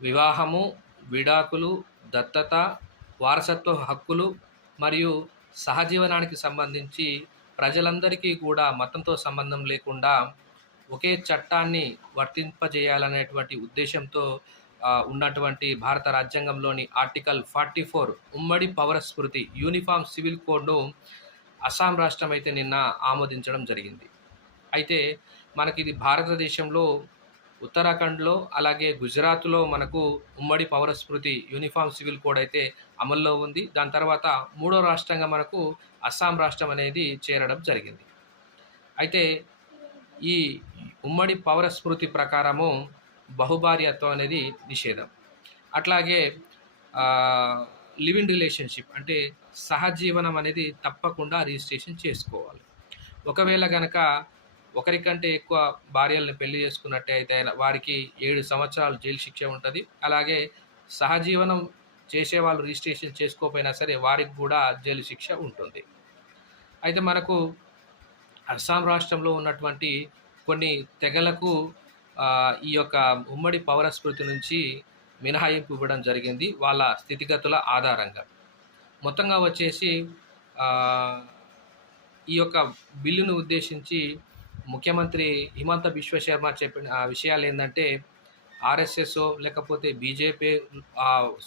వివాహము, విడాకులు, దత్తత, వారసత్వ హక్కులు మరియు సహజీవనానికి సంబంధించి ప్రజలందరికీ కూడా మతంతో సంబంధం లేకుండా ఒకే చట్టాన్ని వర్తింపజేయాలనేటువంటి ఉద్దేశంతో ఉన్నటువంటి భారత రాజ్యాంగంలోని ఆర్టికల్ 44 ఉమ్మడి పౌర స్మృతి యూనిఫామ్ సివిల్ కోడ్‌ను అస్సాం రాష్ట్రం అయితే నిన్న ఆమోదించడం జరిగింది. అయితే మనకిది భారతదేశంలో ఉత్తరాఖండ్‌లో అలాగే గుజరాత్‌లో మనకు ఉమ్మడి పౌర స్మృతి యూనిఫామ్ సివిల్ కోడ్ అయితే అమల్లో ఉంది. దాని తర్వాత మూడో రాష్ట్రంగా మనకు అస్సాం రాష్ట్రం అనేది చేరడం జరిగింది. అయితే ఈ ఉమ్మడి పౌర స్మృతి ప్రకారము బహుభార్యత్వం అనేది నిషేధం. అట్లాగే లివ్ ఇన్ రిలేషన్‌షిప్ అంటే సహజీవనం అనేది తప్పకుండా రిజిస్ట్రేషన్ చేసుకోవాలి. ఒకవేళ గనక ఒకరికంటే ఎక్కువ భార్యలను పెళ్లి చేసుకున్నట్టయితే వారికి 7 సంవత్సరాలు జైలు శిక్ష ఉంటది. అలాగే సహజీవనం చేసేవాళ్ళు రిజిస్ట్రేషన్ చేసుకోకపోయినా సరే వారికి కూడా జైలు శిక్ష ఉంటుంది. అయితే మనకు అస్సాం రాష్ట్రంలో ఉన్నటువంటి కొన్ని తెగలకు ఈ యొక్క ఉమ్మడి పౌర స్మృతి నుంచి మినహాయింపు ఇవ్వడం జరిగింది వాళ్ళ స్థితిగతుల ఆధారంగా. మొత్తంగా వచ్చేసి ఈ యొక్క బిల్లును ఉద్దేశించి ముఖ్యమంత్రి హిమంత బిశ్వ శర్మ చెప్పిన విషయాలేందంటే ఆర్ఎస్ఎస్సో లేకపోతే బీజేపీ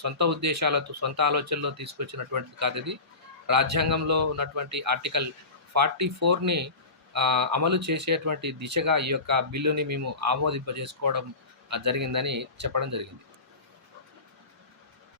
సొంత ఉద్దేశాలతో, సొంత ఆలోచనలో తీసుకొచ్చినటువంటిది కాదిది. రాజ్యాంగంలో ఉన్నటువంటి ఆర్టికల్ 44ని అమలు చేసేటువంటి దిశగా ఈ యొక్క బిల్లుని మేము ఆమోదింపజేసుకోవడం జరిగిందని చెప్పడం జరిగింది.